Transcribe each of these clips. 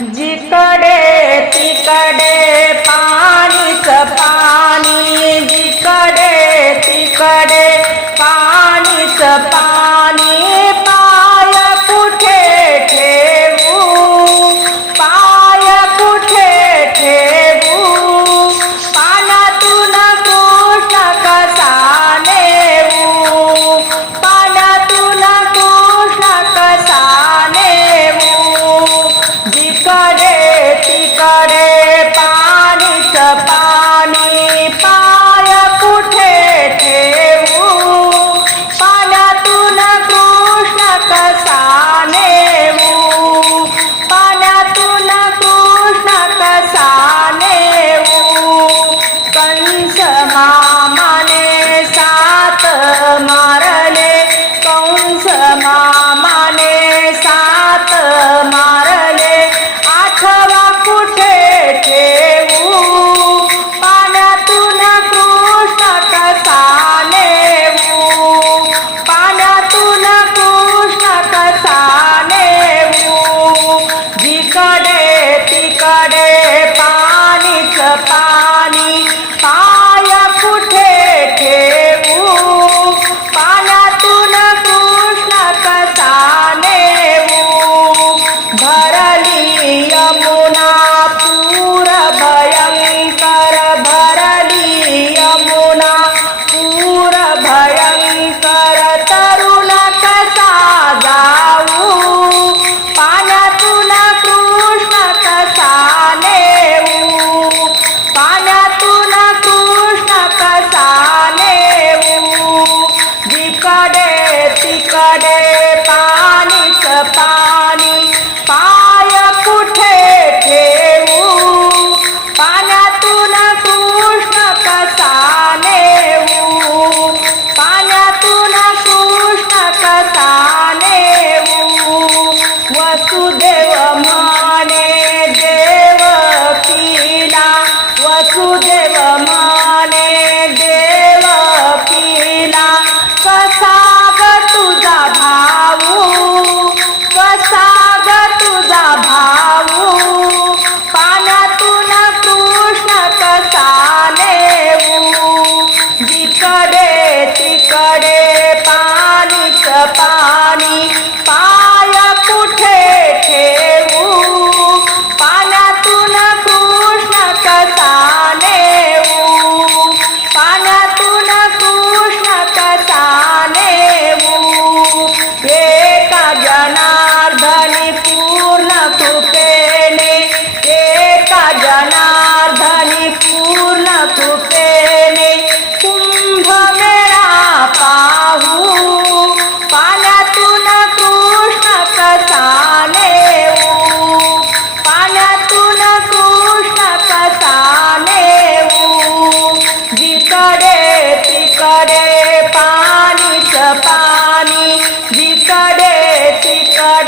जिकडे तिकडे पाणीच पाणी जिकडे तिकडे पाणीच पाणी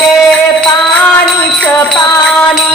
दे पाणीच पाणी.